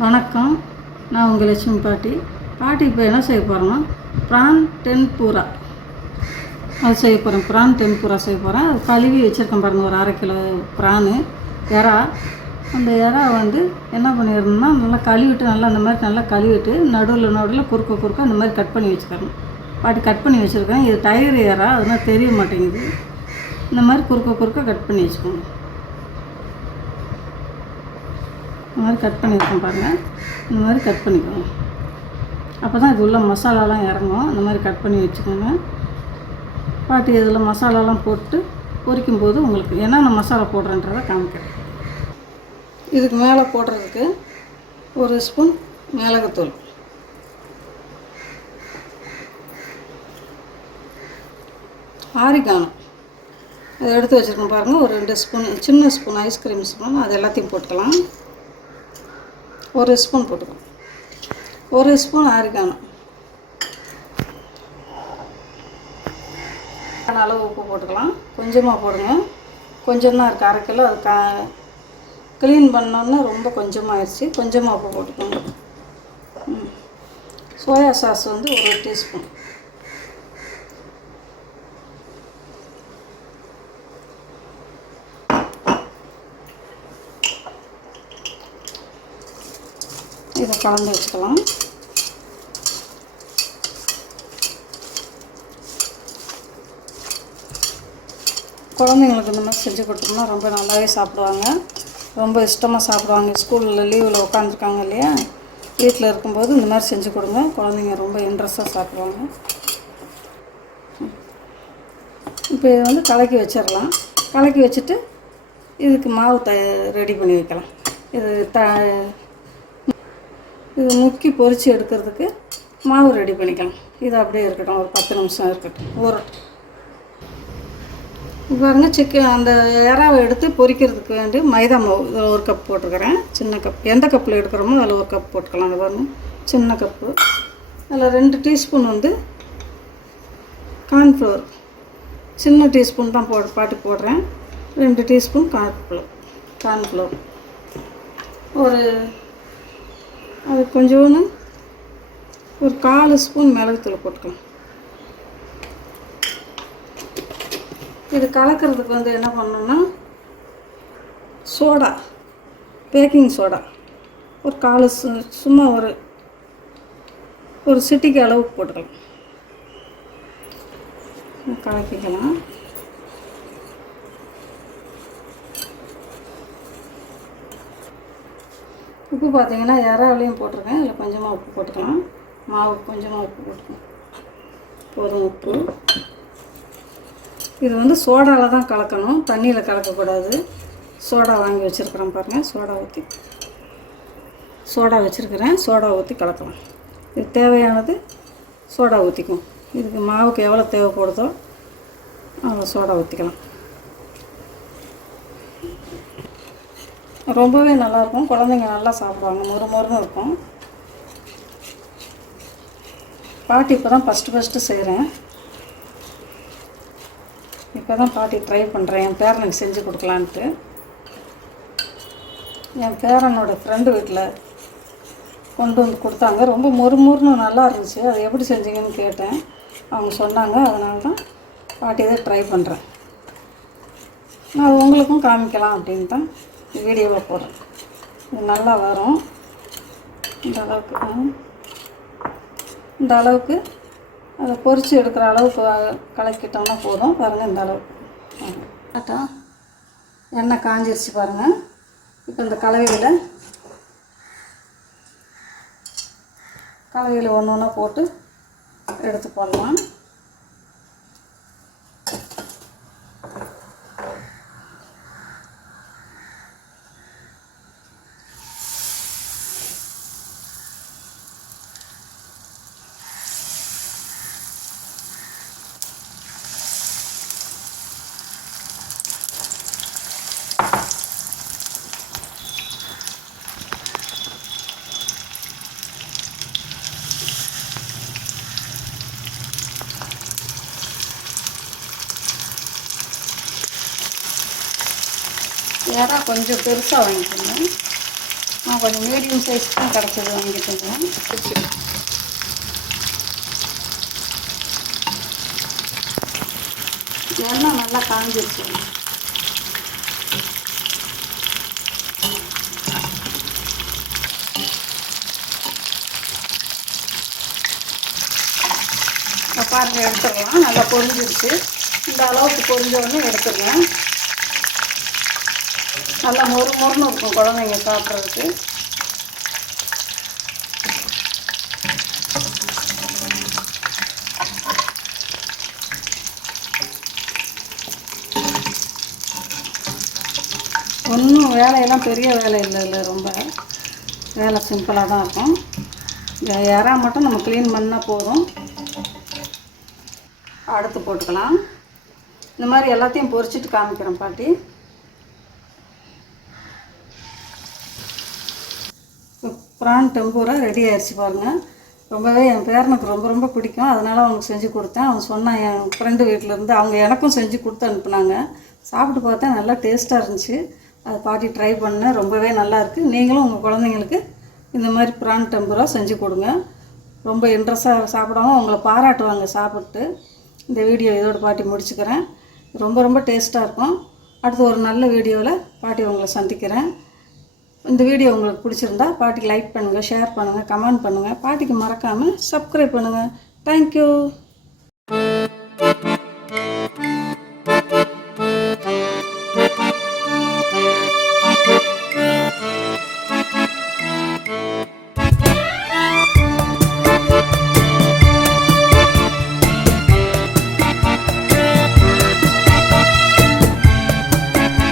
வணக்கம். நான் உங்கள் லட்சுமி பாட்டி. பாட்டி இப்போ என்ன செய்ய போகிறேன்னா ப்ரான் டென்பூரா அது செய்ய போகிறேன் ப்ரான் டென்பூரா செய்ய போகிறேன் அது கழுவி வச்சுருக்கேன் பாருங்கள் ஒரு அரை கிலோ ப்ரானு. எறா. அந்த எறா வந்து என்ன பண்ணிடணும்னா நல்லா கழுவிட்டு நல்லா அந்த மாதிரி நல்லா கழுவிட்டு நடுவில் நடுவில் குறுக்க குறுக்க அந்த மாதிரி கட் பண்ணி வச்சுக்கிறேன் பாட்டி கட் பண்ணி வச்சுருக்கேன். இது டயர் இறா அதெல்லாம் தெரிய மாட்டேங்குது. இந்த மாதிரி குறுக்க குறுக்க கட் பண்ணி வச்சுக்கோங்க இந்த மாதிரி கட் பண்ணியிருக்கோம் பாருங்கள் இந்த மாதிரி கட் பண்ணிக்கோங்க. அப்போ தான் இது உள்ள மசாலாலாம் இறங்கும். இந்த மாதிரி கட் பண்ணி வச்சுக்கோங்க. பாட்டி இதில் மசாலாலாம் போட்டு பொரிக்கும் போது உங்களுக்கு என்னென்ன மசாலா போடுறேன்றதை காமிக்கிறேன். இதுக்கு மேலே போடுறதுக்கு ஒரு ஸ்பூன் மிளகுத்தூள். ஆரிகானம். அதை எடுத்து வச்சுருக்கோம் பாருங்கள் ஒரு ரெண்டு ஸ்பூன் சின்ன ஸ்பூன் ஐஸ்கிரீம் ஸ்பூன் அது எல்லாத்தையும் போட்டுக்கலாம். ஒரு ஸ்பூன் போட்டுக்கணும் ஒரு ஸ்பூன் ஆரிகானம் அளவு உப்பு போட்டுக்கலாம். கொஞ்சமாக போடுங்க. கொஞ்சம் தான் இருக்குது அரை கிலோ. அது கா க்ளீன் பண்ணோன்னே ரொம்ப கொஞ்சமாக ஆயிடுச்சு கொஞ்சமாக உப்பு போட்டுக்கோங்க. சோயா சாஸ் வந்து ஒரு டீஸ்பூன். இதை கலந்து வச்சுக்கலாம். குழந்தைங்களுக்கு இந்த மாதிரி செஞ்சு கொடுத்தோம்னா ரொம்ப நல்லாவே சாப்பிடுவாங்க. ரொம்ப இஷ்டமாக சாப்பிடுவாங்க. ஸ்கூலில் லீவில் உட்காந்துருக்காங்க இல்லையா? வீட்டில் இருக்கும்போது இந்த மாதிரி செஞ்சு கொடுங்க. குழந்தைங்க ரொம்ப இன்ட்ரெஸ்ட்டாக சாப்பிடுவாங்க. இப்போ இதை வந்து கலக்கி வச்சிடலாம். கலக்கி வச்சுட்டு இதுக்கு மாவு த ரெடி பண்ணி வைக்கலாம். இது த இது முக்கி பொரித்து எடுக்கிறதுக்கு மாவு ரெடி பண்ணிக்கலாம். இது அப்படியே இருக்கட்டும் ஒரு பத்து நிமிஷம் இருக்கட்டும். ஒரு இப்போ பாருங்க சிக்கன் அந்த இறாவை எடுத்து பொரிக்கிறதுக்கு வேண்டி மைதா மாவு. இதில் ஒரு கப் போட்டிருக்கிறேன். சின்ன கப் எந்த கப்பில் எடுக்கிறோமோ அதில் ஒரு கப் போட்டுக்கலாம். அது பாருங்க சின்ன கப்பு அதில் ரெண்டு டீஸ்பூன் வந்து கார்ன்ஃப்ளவர் சின்ன டீஸ்பூன் தான் போட பாட்டு போடுறேன். ரெண்டு டீஸ்பூன் கார்ன்ஃப்ளவர் கார்ன்ஃப்ளவர் ஒரு அது கொஞ்சோன்னு ஒரு கால் ஸ்பூன் மிளகுத்தூள் போட்டுக்கலாம் இது கலக்கிறதுக்கு வந்து என்ன பண்ணணும்னா சோடா பேக்கிங் சோடா. ஒரு கால் சும்மா ஒரு ஒரு சிட்டிக்கு அளவுக்கு போட்டுக்கலாம். கலக்கிக்கலாம். உப்பு பார்த்தீங்கன்னா இறாலையும் போட்டிருக்கேன். இதில் கொஞ்சமாக உப்பு போட்டுக்கலாம். மாவு கொஞ்சமாக உப்பு போட்டுக்கலாம். போதும் உப்பு. இது வந்து சோடாவில் தான் கலக்கணும். தண்ணியில் கலக்கக்கூடாது. சோடா வாங்கி வச்சுருக்குறேன் பாருங்கள் சோடா ஊற்றி சோடா வச்சுருக்கிறேன். சோடா ஊற்றி கலக்கலாம். இது தேவையானது சோடா ஊற்றிக்கும் இதுக்கு மாவுக்கு எவ்வளோ தேவைப்படுதோ அவ்வளோ சோடா ஊற்றிக்கலாம் ரொம்பவே நல்லாயிருக்கும் குழந்தைங்க நல்லா சாப்பிடுவாங்க. மொறு மொறுன்னு இருக்கும். பாட்டி இப்போ தான் ஃபஸ்ட்டு ஃபஸ்ட்டு செய்கிறேன் இப்போ தான் பாட்டி ட்ரை பண்ணுறேன் என் பேரனுக்கு செஞ்சு கொடுக்கலான்ட்டு. என் பேரனோட ஃப்ரெண்டு வீட்டில் கொண்டு வந்து கொடுத்தாங்க. ரொம்ப மொறுமொறுன்னு நல்லா இருந்துச்சு. அது எப்படி செஞ்சீங்கன்னு கேட்டேன். அவங்க சொன்னாங்க. அதனால தான் பாட்டி இதை ட்ரை பண்ணுறேன் நான் உங்களுக்கும் காமிக்கலாம் அப்படின்னு தான் வீடியோவை போடுறேன். இது நல்லா வரும். இந்த அளவுக்கு இந்த அளவுக்கு அதை பொறிச்சு எடுக்கிற அளவுக்கு கலக்கிட்டோம்னா போதும். பாருங்கள் இந்த அளவுக்கு ஆட்டா எண்ணெய் காஞ்சிருச்சு பாருங்கள் இப்போ இந்த கலவையில் கலவையில் ஒன்று ஒன்றா போட்டு எடுத்து போடலாம். இறா கொஞ்சம் பெருசாக வாங்கிக்கோங்க. நான் கொஞ்சம் மீடியம் சைஸ் தான் கிடச்சது வாங்கிட்டுங்க எண்ணெய் நல்லா காஞ்சிருச்சு. பாருங்கள் பாருங்க எடுத்துடலாம் நல்லா பொரிஞ்சிருச்சு. இந்த அளவுக்கு பொரிஞ்ச உடனே எடுத்துடலாம் நல்லா மொறு மொறுன்னு இருக்கும் குழந்தைங்க சாப்பிட்றதுக்கு. ஒன்றும் வேலையெல்லாம் பெரிய வேலை இல்லை இல்லை ரொம்ப வேலை சிம்பிளாக தான் இருக்கும். இறா மட்டும் நம்ம க்ளீன் பண்ணால் போதும். அடுத்து போட்டுக்கலாம். இந்த மாதிரி எல்லாத்தையும் பொறிச்சிட்டு காமிக்கிறேன் பாட்டி. ப்ரான் டெம்பூரா ரெடி ஆயிடுச்சு பாருங்கள் ரொம்பவே என் பேரனுக்கு ரொம்ப ரொம்ப பிடிக்கும். அதனால் அவனுக்கு செஞ்சு கொடுத்தேன். அவன் சொன்னான் என் ஃப்ரெண்டு வீட்டிலேருந்து அவங்க எனக்கும் செஞ்சு கொடுத்து அனுப்புனாங்க. சாப்பிட்டு பார்த்தேன். நல்லா டேஸ்ட்டாக இருந்துச்சு. அதை பாட்டி ட்ரை பண்ணேன். ரொம்பவே நல்லாயிருக்கு நீங்களும் உங்கள் குழந்தைங்களுக்கு இந்த மாதிரி ப்ரான் டெம்பூரா செஞ்சு கொடுங்க. ரொம்ப இன்ட்ரெஸ்ட்டாக சாப்பிடாம உங்களை பாராட்டுவாங்க சாப்பிட்டு. இந்த வீடியோ இதோட பாட்டி முடிச்சுக்கிறேன். ரொம்ப ரொம்ப டேஸ்ட்டாக இருக்கும். அடுத்து ஒரு நல்ல வீடியோவில் பாட்டி உங்களை சந்திக்கிறேன். இந்த வீடியோ உங்களுக்கு பிடிச்சிருந்தா பாட்டிக்கு லைக் பண்ணுங்கள் ஷேர் பண்ணுங்கள் கமெண்ட் பண்ணுங்கள் பாட்டிக்கு மறக்காமல் சப்ஸ்கிரைப் பண்ணுங்கள் தேங்க்யூ